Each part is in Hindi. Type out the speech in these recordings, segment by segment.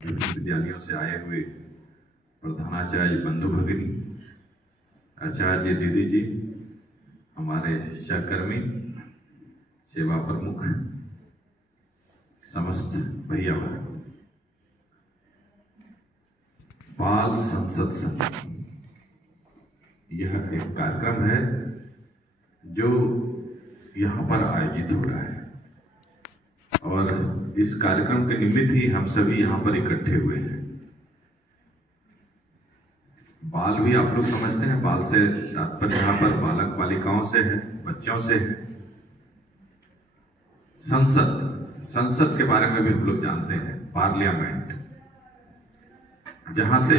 विद्यालयों से आए हुए प्रधानाचार्य बंधु भगिनी, आचार्य दीदी जी, हमारे सहकर्मी, सेवा प्रमुख, समस्त भैया भाई, बाल संसद संघ यह एक कार्यक्रम है जो यहाँ पर आयोजित हो रहा है और इस कार्यक्रम के निमित्त ही हम सभी यहाँ पर इकट्ठे हुए हैं। बाल भी आप लोग समझते हैं, बाल से तात्पर्य यहाँ पर बालक बालिकाओं से है, बच्चों से है। संसद के बारे में भी हम लोग जानते हैं, पार्लियामेंट, जहां से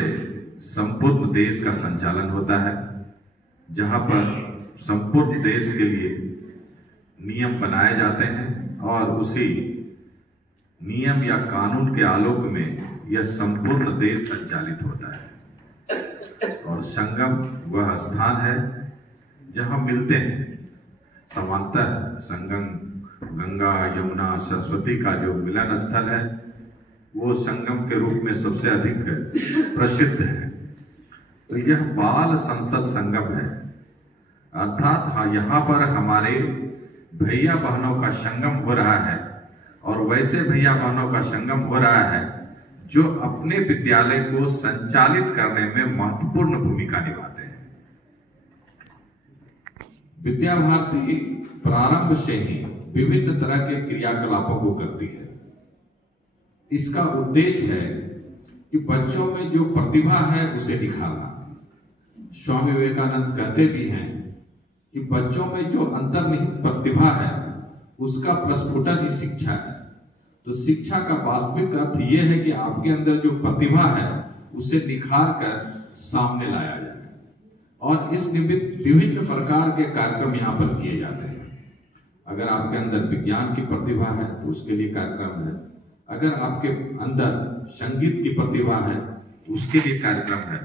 संपूर्ण देश का संचालन होता है, जहां पर संपूर्ण देश के लिए नियम बनाए जाते हैं और उसी नियम या कानून के आलोक में यह संपूर्ण देश संचालित होता है। और संगम वह स्थान है जहां मिलते हैं समांतर संगम गंगा यमुना सरस्वती का जो मिलन स्थल है वो संगम के रूप में सबसे अधिक प्रसिद्ध है। तो यह बाल संसद संगम है, अर्थात यहाँ पर हमारे भैया बहनों का संगम हो रहा है और वैसे भैया बहनों का संगम हो रहा है जो अपने विद्यालय को संचालित करने में महत्वपूर्ण भूमिका निभाते हैं। विद्या भारती प्रारंभ से ही विभिन्न तरह के क्रियाकलापों को करती है। इसका उद्देश्य है कि बच्चों में जो प्रतिभा है उसे निखारना। स्वामी विवेकानंद कहते भी हैं कि बच्चों में जो अंतर्निहित प्रतिभा है उसका प्रस्फुटन ही शिक्षा है। तो शिक्षा का वास्तविक अर्थ यह है कि आपके अंदर जो प्रतिभा है उसे निखार कर सामने लाया जाए, और इस निमित्त विभिन्न प्रकार के कार्यक्रम यहाँ पर किए जाते हैं। अगर आपके अंदर विज्ञान की प्रतिभा है तो उसके लिए कार्यक्रम है, अगर आपके अंदर संगीत की प्रतिभा है तो उसके लिए कार्यक्रम है,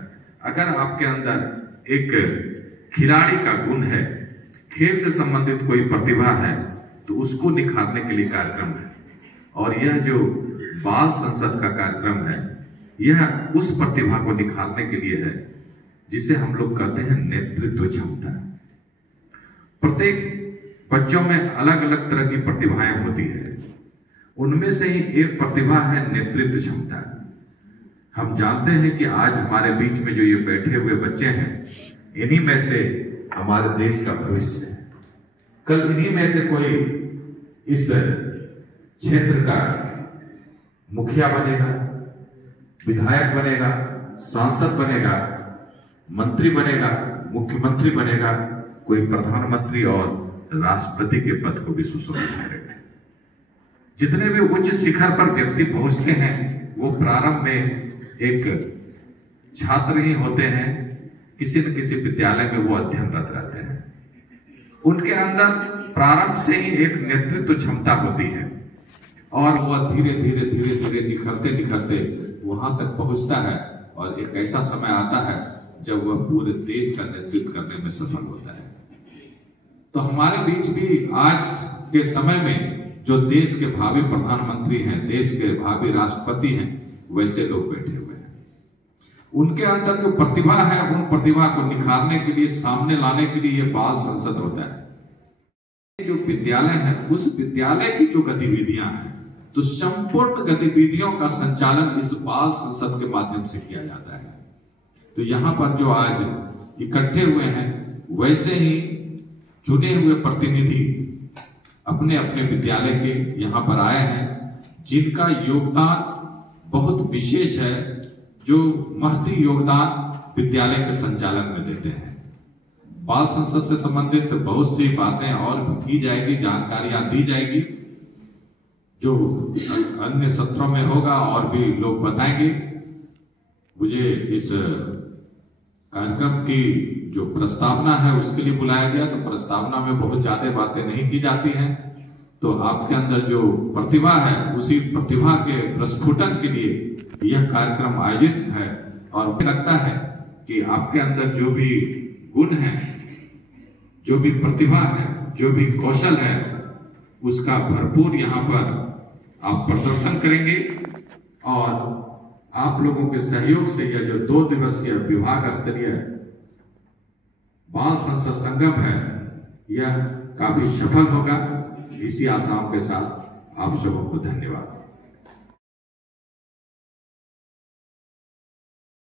अगर आपके अंदर एक खिलाड़ी का गुण है, खेल से संबंधित कोई प्रतिभा है तो उसको निखारने के लिए कार्यक्रम है। और यह जो बाल संसद का कार्यक्रम है यह उस प्रतिभा को निखारने के लिए है जिसे हम लोग कहते हैं नेतृत्व क्षमता। प्रत्येक बच्चों में अलग अलग तरह की प्रतिभाएं होती है, उनमें से ही एक प्रतिभा है नेतृत्व क्षमता। हम जानते हैं कि आज हमारे बीच में जो ये बैठे हुए बच्चे हैं इन्हीं में से हमारे देश का भविष्य है। कल इन्हीं में से कोई इस क्षेत्र का मुखिया बनेगा, विधायक बनेगा, सांसद बनेगा, मंत्री बनेगा, मुख्यमंत्री बनेगा, कोई प्रधानमंत्री और राष्ट्रपति के पद को भी सुशोभित करेगा। जितने भी उच्च शिखर पर व्यक्ति पहुंचते हैं वो प्रारंभ में एक छात्र ही होते हैं, किसी न किसी विद्यालय में वो अध्ययनरत रहते हैं। उनके अंदर प्रारंभ से ही एक नेतृत्व क्षमता होती है और वह धीरे धीरे धीरे धीरे निखरते निखरते वहां तक पहुंचता है और एक ऐसा समय आता है जब वह पूरे देश का नेतृत्व करने में सफल होता है। तो हमारे बीच भी आज के समय में जो देश के भावी प्रधानमंत्री हैं, देश के भावी राष्ट्रपति हैं, वैसे लोग बैठे हुए हैं। उनके अंदर जो प्रतिभा है उन प्रतिभा को निखारने के लिए, सामने लाने के लिए ये बाल संसद होता है। जो विद्यालय है उस विद्यालय की जो गतिविधियां हैं तो संपूर्ण गतिविधियों का संचालन इस बाल संसद के माध्यम से किया जाता है। तो यहाँ पर जो आज इकट्ठे हुए हैं वैसे ही चुने हुए प्रतिनिधि अपने अपने विद्यालय के यहाँ पर आए हैं जिनका योगदान बहुत विशेष है, जो महती योगदान विद्यालय के संचालन में देते हैं। बाल संसद से संबंधित बहुत सी बातें और भी की जाएगी, जानकारियां दी जाएगी, जो अन्य सत्रों में होगा और भी लोग बताएंगे। मुझे इस कार्यक्रम की जो प्रस्तावना है उसके लिए बुलाया गया, तो प्रस्तावना में बहुत ज्यादा बातें नहीं की जाती हैं। तो आपके अंदर जो प्रतिभा है उसी प्रतिभा के प्रस्फुटन के लिए यह कार्यक्रम आयोजित है और मुझे लगता है कि आपके अंदर जो भी गुण है, जो भी प्रतिभा है, जो भी कौशल है, उसका भरपूर यहाँ पर आप प्रदर्शन करेंगे और आप लोगों के सहयोग से यह जो 2 दिवसीय विभाग स्तरीय बाल संसद संगम है यह काफी सफल होगा। इसी आशाओं के साथ आप सबों को धन्यवाद।